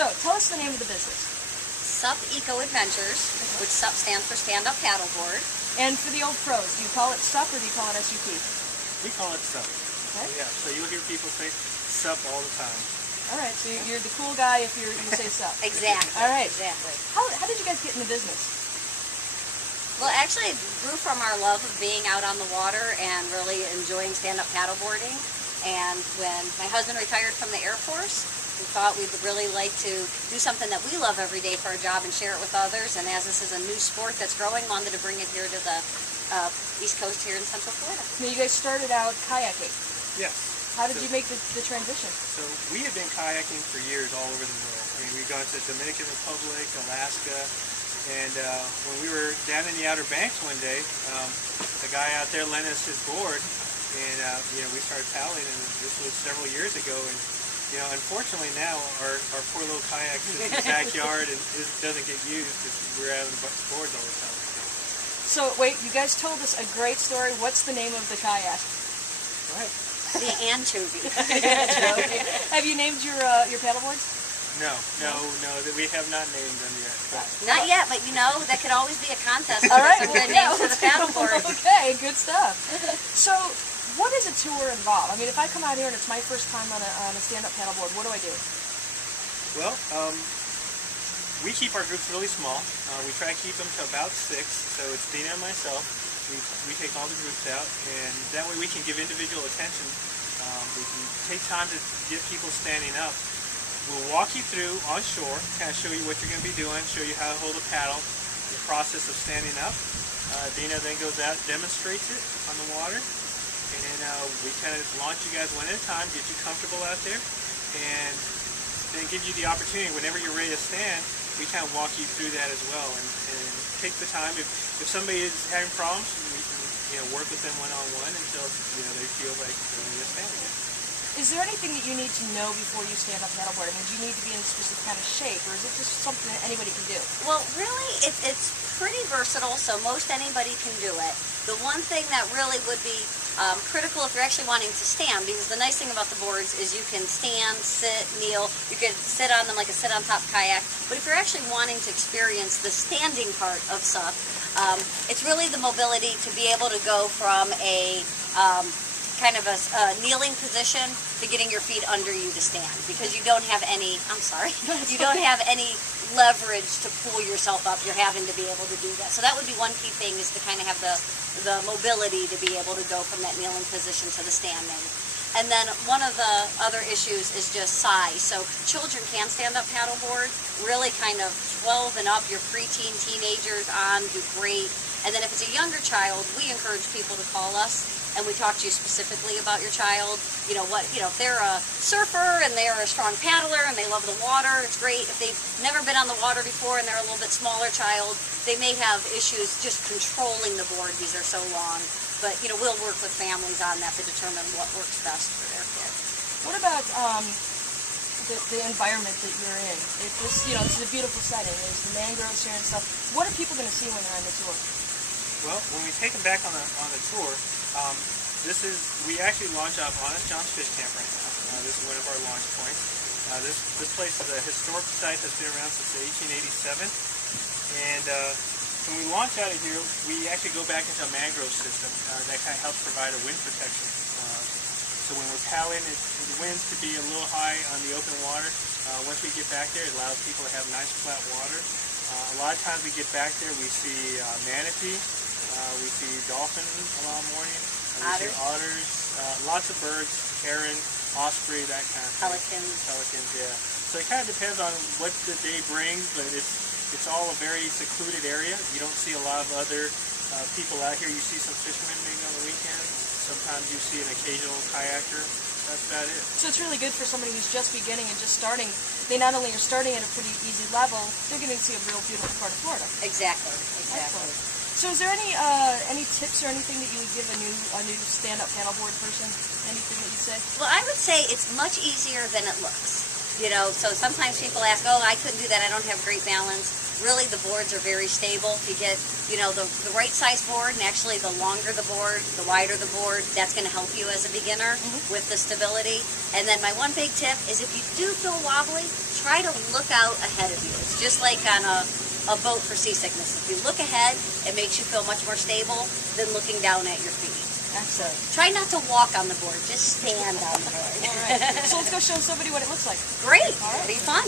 So, tell us the name of the business. SUP Eco Adventures, which SUP stands for Stand Up Paddleboard. And for the old pros, do you call it SUP or do you call it SUP? We call it SUP. Okay. Yeah, so you'll hear people say SUP all the time. All right, so you're the cool guy if you say SUP. Exactly. All right. Exactly. How did you guys get in the business? Well, actually, it grew from our love of being out on the water and really enjoying stand-up paddleboarding. And when my husband retired from the Air Force, we thought we'd really like to do something that we love every day for our job and share it with others. And as this is a new sport that's growing, wanted to bring it here to the East Coast here in Central Florida. Now, you guys started out kayaking. Yes. How did you make the transition? So we have been kayaking for years all over the world. I mean, we've gone to Dominican Republic, Alaska, and when we were down in the Outer Banks one day, the guy out there lent us his board, and we started paddling, and this was several years ago. And unfortunately now our poor little kayak is in the backyard and it doesn't get used because we're having boards all the time. So wait, you guys told us a great story. What's the name of the kayak? Go ahead. The anchovy. Have you named your paddleboards? No, we have not named them yet. Not yet, but that could always be a contest. All right, some good names for the paddleboard. Okay, good stuff. So, what does a tour involve? I mean, if I come out here and it's my first time on a stand-up paddleboard, what do I do? Well, we keep our groups really small. We try to keep them to about 6, so it's Dina and myself. We take all the groups out, and that way we can give individual attention. We can take time to get people standing up. We'll walk you through on shore, kind of show you what you're going to be doing, show you how to hold a paddle, the process of standing up. Dina then goes out and demonstrates it on the water, and then we kind of launch you guys one at a time, get you comfortable out there, and then give you the opportunity whenever you're ready to stand. We kind of walk you through that as well, and take the time. If somebody is having problems, we can work with them one-on-one until they feel like they're ready to stand again. Is there anything that you need to know before you stand up paddleboard? I mean, do you need to be in a specific kind of shape, or is it just something that anybody can do? Well, really, it's pretty versatile, so most anybody can do it. The one thing that really would be critical if you're actually wanting to stand, because the nice thing about the boards is you can stand, sit, kneel, you can sit on them like a sit-on-top kayak, but if you're actually wanting to experience the standing part of SUP, it's really the mobility to be able to go from a kind of a kneeling position to getting your feet under you to stand, because you don't have any, you don't have any leverage to pull yourself up. You're having to be able to do that. So that would be one key thing, is to kind of have the mobility to be able to go from that kneeling position to the standing. And then one of the other issues is just size. So children can stand up paddleboard, really kind of 12 and up, your preteen, teenagers on, do great. And then if it's a younger child, we encourage people to call us, and we talk to you specifically about your child. If they're a surfer and they're a strong paddler and they love the water, it's great. If they've never been on the water before and they're a little bit smaller child, they may have issues just controlling the board because they're so long. But, we'll work with families on that to determine what works best for their kids. What about the environment that you're in? If this is a beautiful setting. There's the mangroves here and stuff. What are people going to see when they're on the tour? Well, when we take them back on the tour, we actually launch off Honest John's Fish Camp right now. This is one of our launch points. This place is a historic site that's been around since 1887, and when we launch out of here, we actually go back into a mangrove system that kind of helps provide a wind protection. So when we're paddling, the winds could be a little high on the open water. Once we get back there, it allows people to have nice flat water. A lot of times we get back there, we see manatee, we see dolphins a lot of morning, we see otters, lots of birds, heron, osprey, that kind of thing. Pelicans, yeah. So it kind of depends on what the day brings, but it's all a very secluded area. You don't see a lot of other people out here. You see some fishermen maybe on the weekends. Sometimes you see an occasional kayaker. That's about it. So it's really good for somebody who's just beginning and just starting. They not only are starting at a pretty easy level, they're getting to see a real beautiful part of Florida. Exactly. Excellent. So is there any tips or anything that you would give a new stand-up paddleboard person? Anything that you'd say? Well, I would say it's much easier than it looks. So sometimes people ask, oh, I couldn't do that, I don't have great balance. really the boards are very stable. If you get, you know, the right size board, and actually the longer the board, the wider the board, that's going to help you as a beginner with the stability. And then my one big tip is if you do feel wobbly, try to look out ahead of you. It's just like on a boat for seasickness. If you look ahead, it makes you feel much more stable than looking down at your feet. Excellent. Try not to walk on the board, just stand on the board. All right. So let's go show somebody what it looks like. Great. All right. It'll be fun.